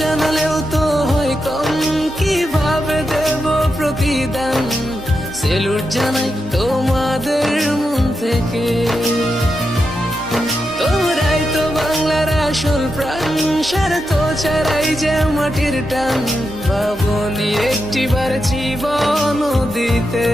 জানালেও তো হয় কম, কিভাবে দেব প্রতিদান। সেলুট জানাই তোমাদের মন থেকে, তোমরাই তো বাংলার আসল প্রাণ। স্বার্থ ছাড়াই যে মাটির টান, ভাবনি একটিবার জীবন দিতে।